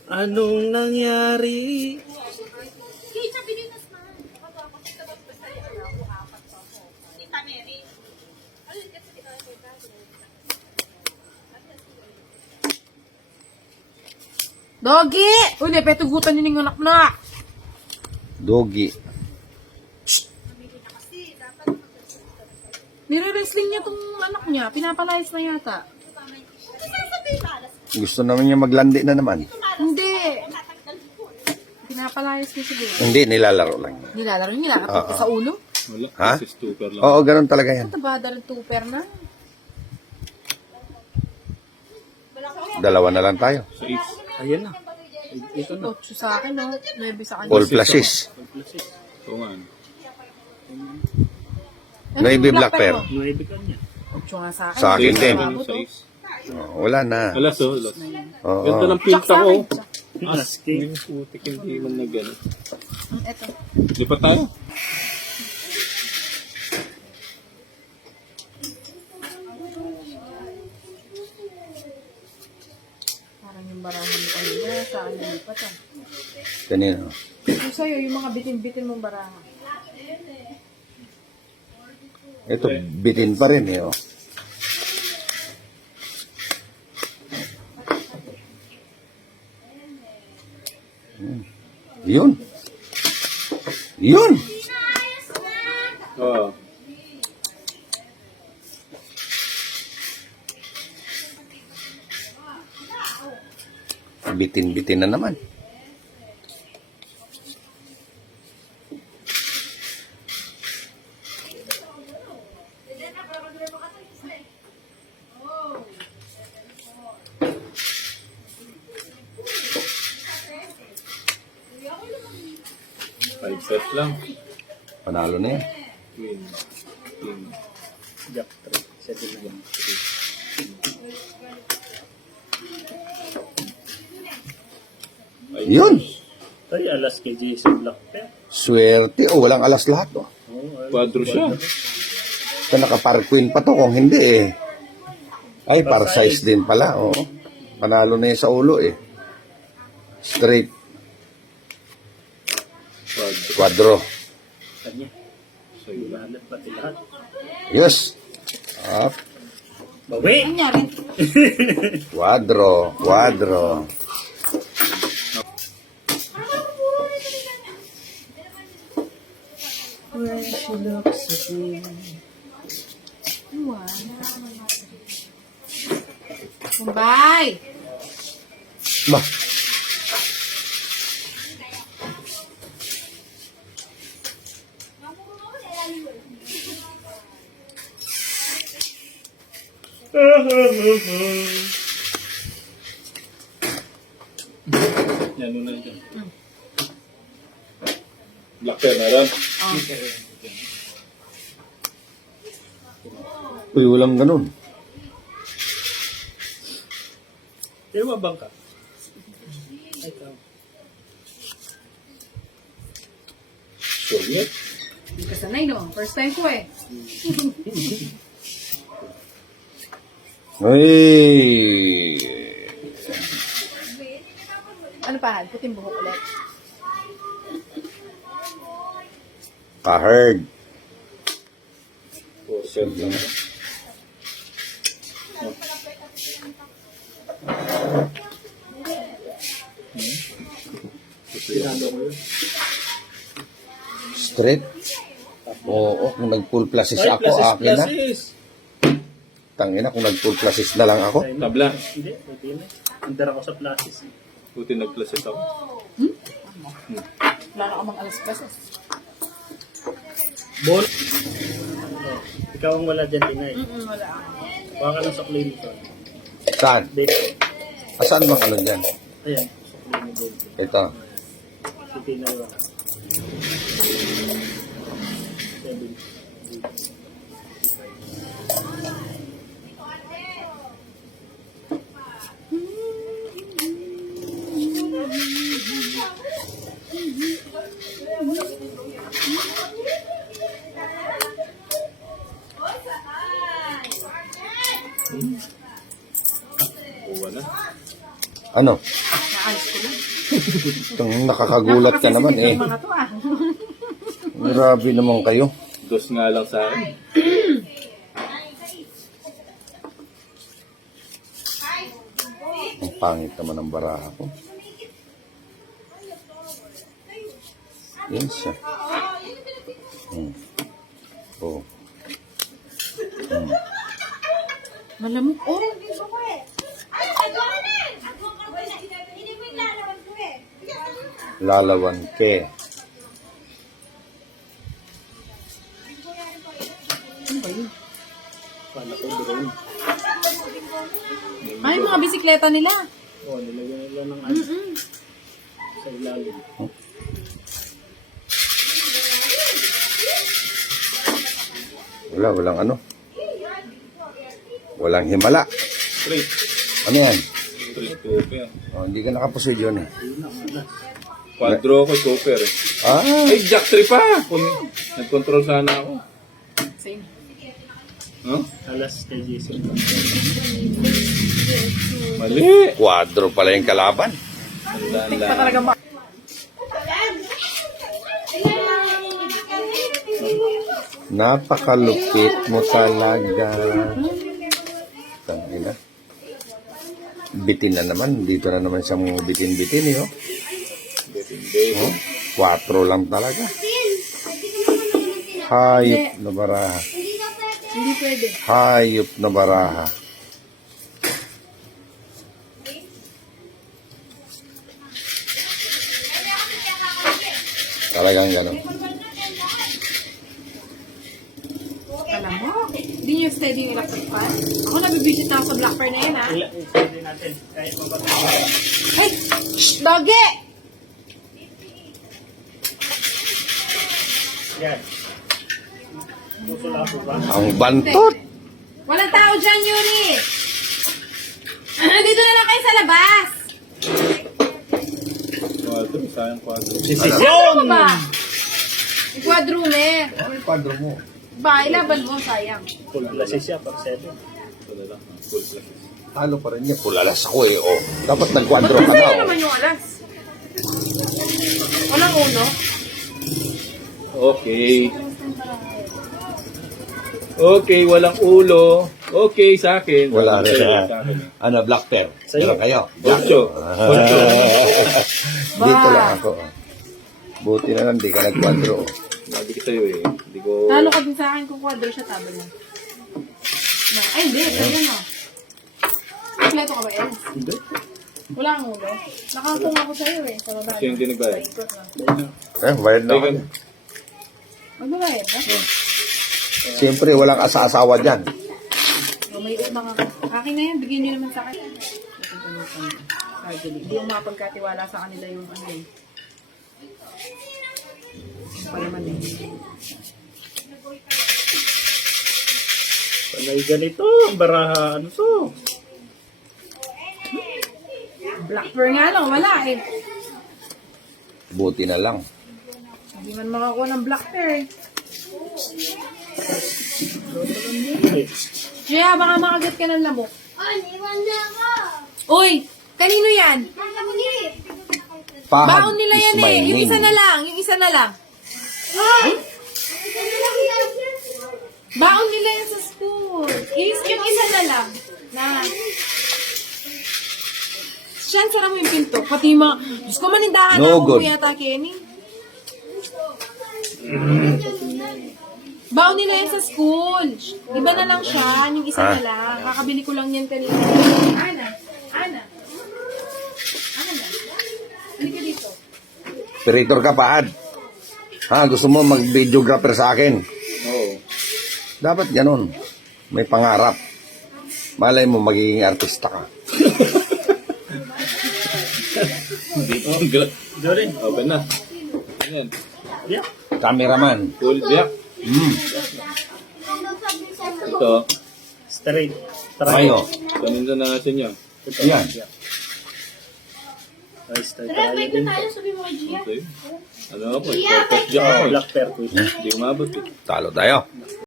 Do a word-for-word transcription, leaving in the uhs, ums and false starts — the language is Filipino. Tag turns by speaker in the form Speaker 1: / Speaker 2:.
Speaker 1: Anong nangyari?
Speaker 2: Doggy! Uli, petugutan yun yung anak na.
Speaker 1: Doggy.
Speaker 2: Nire-wrestling niya tong anak niya. Pinapalayas na yata.
Speaker 1: Gusto naman niya maglandi na naman.
Speaker 2: Hindi. Pinapalayas niya siguro.
Speaker 1: Hindi, nilalaro lang.
Speaker 2: Nilalaro niya, nilalapit
Speaker 1: Oo.
Speaker 2: ka sa ulo.
Speaker 3: Wala,
Speaker 1: Ha?
Speaker 3: kasi stupor lang.
Speaker 1: Oo, ganun talaga yan.
Speaker 2: Ito ba, dalang tuper na?
Speaker 1: Dalawa na lang tayo.
Speaker 3: Sa is.
Speaker 4: Ayan na. Ito na.
Speaker 2: Otso sa akin, no? Nuebe sa kanya.
Speaker 1: All pluses.
Speaker 3: Oo nga.
Speaker 2: Ano
Speaker 1: Navy
Speaker 2: yung
Speaker 1: black pair.
Speaker 2: mo?
Speaker 4: Nuebe ka niya.
Speaker 2: Otso nga sa akin.
Speaker 1: Sa akin
Speaker 2: Otso
Speaker 1: din.
Speaker 2: nga mo
Speaker 3: Sa
Speaker 2: to.
Speaker 3: is.
Speaker 1: Oh, wala na.
Speaker 3: Alas oh, alas.
Speaker 1: Oo.
Speaker 3: Ganda ng
Speaker 2: Tsak
Speaker 3: pinta
Speaker 2: sa
Speaker 3: ko.
Speaker 2: akin.
Speaker 4: Asking.
Speaker 3: Yung putik, hindi man na gano'n.
Speaker 2: Mm, Eto.
Speaker 3: Lipat tayo.
Speaker 2: Parang yung barahan mo kanina. Sa akin nalipat ah.
Speaker 1: Kanino?
Speaker 2: Yung sa'yo, yung mga bitin-bitin mong barahan.
Speaker 1: Ito, bitin pa rin eh. Oh. Hmm. Yun. Yun.
Speaker 3: Oo.
Speaker 1: Bitin-bitin na naman.
Speaker 3: Five set lang.
Speaker 1: Panalo na yan.
Speaker 3: Queen. King.
Speaker 4: Jack three. Settle lang.
Speaker 3: Ay,
Speaker 1: Yun.
Speaker 4: Ay, alas kay Jason Black Pair.
Speaker 1: Swerte. O, walang alas lahat. Oh.
Speaker 4: Oh,
Speaker 3: Quadro siya.
Speaker 1: Ito, naka-parquin pa to. Kung hindi eh. Ay, par size din pala. Oo. Panalo na yan sa ulo eh. Straight.
Speaker 3: Quadro.
Speaker 1: Quadro.
Speaker 4: Kanya.
Speaker 3: Sa'yo.
Speaker 4: Lahat pati lahat.
Speaker 1: Yes. Up.
Speaker 4: Bawi!
Speaker 2: Ano nangyari?
Speaker 1: Quadro. Quadro.
Speaker 2: Where she looks again. Iwan. Kumbay!
Speaker 1: Bah.
Speaker 3: Yan, ano na yun. Black pair na rin.
Speaker 1: Uy, walang ganun.
Speaker 4: Pero mabang ka. Ay, ikaw.
Speaker 3: Soviet.
Speaker 2: Hindi ka sanay, no? First time ko eh.
Speaker 1: Uy.
Speaker 2: Ano pa? Puting buhok ulit.
Speaker 1: Pa-herd.
Speaker 3: Four set lang.
Speaker 4: Pinalo ko yun.
Speaker 1: Straight. Oo, kung nag-full pluses
Speaker 4: Ay,
Speaker 1: ako,
Speaker 4: pluses,
Speaker 1: akin na.
Speaker 4: pluses.
Speaker 1: Tangina, kung nag-full pluses na lang ako.
Speaker 3: Tabla.
Speaker 4: Hindi, hindi na. Under ako sa pluses.
Speaker 3: Buti nag-pluses ako.
Speaker 2: Wala na ka mang alas plases.
Speaker 4: Ball. Oh, ikaw ang wala dyan, Tinay.
Speaker 2: Mm-mm, wala ako.
Speaker 4: Baka ka lang sa claim ko.
Speaker 1: Saan?
Speaker 4: Dito.
Speaker 1: Asan bang ano dyan?
Speaker 4: Ayan, sa claim mo ball.
Speaker 1: Ito.
Speaker 4: Si Tinay wa. Seven.
Speaker 3: Kuha na.
Speaker 1: Ano?
Speaker 2: Naayos ko lang.
Speaker 1: Itong nakakagulat ka naman eh.
Speaker 2: Napakasisitive ng mga to ah.
Speaker 1: Grabe naman kayo.
Speaker 3: Dos nga lang sa akin.
Speaker 1: Ang pangit naman ng baraha ko. Yan siya. Hmm. Oh. Hmm.
Speaker 2: Malamok. Oh,
Speaker 1: Lalawan ke.
Speaker 2: ano ba yun?
Speaker 4: Kala ko drone.
Speaker 2: Ay, mga bisikleta nila.
Speaker 4: Oh, nilagyan nila ng ano
Speaker 2: Mm-mm.
Speaker 4: sa ilalim.
Speaker 1: Wala, walang ano. Walang himala.
Speaker 3: Straight.
Speaker 1: Ano yan?
Speaker 3: Straight super.
Speaker 1: Oh, hindi ka nakaposisyon eh.
Speaker 3: Quadro ko, super. eh.
Speaker 1: Ah,
Speaker 3: Ay, jack three pa! Kung nag-control sana ako.
Speaker 2: Same.
Speaker 3: Huh?
Speaker 4: Alas kay Jason.
Speaker 3: Mali!
Speaker 1: quadro pala yung kalaban.
Speaker 3: Tandaan
Speaker 2: Tika
Speaker 3: lang.
Speaker 2: talaga ba?
Speaker 1: Napakalupit mo talaga. Tangina. Bitin na naman. Dito na naman siyang bitin-bitin eh. Oh.
Speaker 3: Hindi.
Speaker 1: Oh, quattro lang talaga. Hayop na baraha.
Speaker 2: Hindi pwede.
Speaker 1: Hayop na baraha. Talagang gano'n.
Speaker 2: Alam mo, hindi nyo steady yung electric fan. Ako nabibisit na ako sa Blackbird na yan ah.
Speaker 4: Ila, sabi natin, kahit mabagay.
Speaker 2: Ay! Shh! Doge!
Speaker 4: Yan. Puso lang po ba?
Speaker 1: Ang bantot.
Speaker 2: Walang tao dyan, Yuri! Dito na lang kayo sa labas!
Speaker 3: Quadro, sayang quadro.
Speaker 2: Ano ba? I-quadrume.
Speaker 1: Ano yung quadro mo?
Speaker 2: Ba, ilaban mo, sayang.
Speaker 4: Full glasses siya, par seven.
Speaker 3: Wala lang. Full plus.
Speaker 1: Talo pa rin niya. Pulalas ako eh. Oh. Dapat nag-quadro ka na.
Speaker 2: Masaya
Speaker 1: Oh.
Speaker 2: naman yung alas. Walang uno.
Speaker 3: Okay. Okay, walang ulo. Okay, sa akin.
Speaker 1: Wala rin.
Speaker 3: Sa akin.
Speaker 1: Ano, black pair?
Speaker 4: Sa'yo.
Speaker 1: Meron kayo?
Speaker 3: Ocho. Ocho.
Speaker 1: Dito lang ako. oh. Buti na lang, di ka nag-quadro. oh.
Speaker 3: Sabi ko sa'yo eh. Hindi ko...
Speaker 2: Talo ka din sa akin kung quadro siya, tabo na. No. Ay, hindi. Kaya na. Kompleto ka ba, Els?
Speaker 4: Hindi.
Speaker 2: Wala kang ulo. Nakangkong ako sa'yo eh. Sa baba.
Speaker 3: Siya hindi nagbayad.
Speaker 2: Paikot na.
Speaker 1: Eh, bayad na ako.
Speaker 3: Teka.
Speaker 2: Magbabayad ba?
Speaker 1: Siyempre, walang asa-asawa dyan.
Speaker 2: O, may utang ako. Akin na yan. Bigyan nyo naman sa akin. Actually, hindi yung mapagkatiwala sa kanila yung ano eh. Ano pa naman eh.
Speaker 4: Panay ganito, ang baraha, ano to?
Speaker 2: Black pearl nga lang. Wala eh.
Speaker 1: Buti na lang.
Speaker 2: Hindi man makakuha ng black pearl eh. Kaya baka makagat ka ng lamok. Uy! Kanino yan?
Speaker 1: Pahad
Speaker 2: Baon nila
Speaker 1: is
Speaker 2: yan
Speaker 1: my
Speaker 2: eh. Yung
Speaker 1: name.
Speaker 2: isa na lang. Yung isa na lang. Baon nila yan sa school. Yung, yung isa na lang. Na. Siyan, sara mo yung pinto. Pati yung mga... Diyos ko, manindahan
Speaker 1: No
Speaker 2: na ako
Speaker 1: good.
Speaker 2: yata, Kenny. Baon nila yan sa school. Iba na lang siya. Yung isa
Speaker 1: Ha?
Speaker 2: na lang. Kakabili ko lang yan kanina. Ana. Ana. Ana. Halika dito.
Speaker 1: Operator ka, Pahad. Ha, gusto mo mag-videographer sa akin?
Speaker 3: Oo.
Speaker 1: Dapat ganun. May pangarap. Malay mo, magiging artista ka.
Speaker 3: Hindi ko. Gra-
Speaker 4: Jorin,
Speaker 3: Open na. Ayan.
Speaker 4: yeah.
Speaker 1: Cameraman.
Speaker 3: Full black.
Speaker 1: Hmm.
Speaker 3: Ito.
Speaker 4: Straight.
Speaker 1: Tayo.
Speaker 3: Paninda na natin yun.
Speaker 4: Ito.
Speaker 1: Yan.
Speaker 4: Yeah. Ay, straight tayo din.
Speaker 3: Okay. Ano ako eh. Perfect jack ako eh.
Speaker 4: Black pair ko.
Speaker 3: Hindi umabot eh.
Speaker 1: Talo tayo.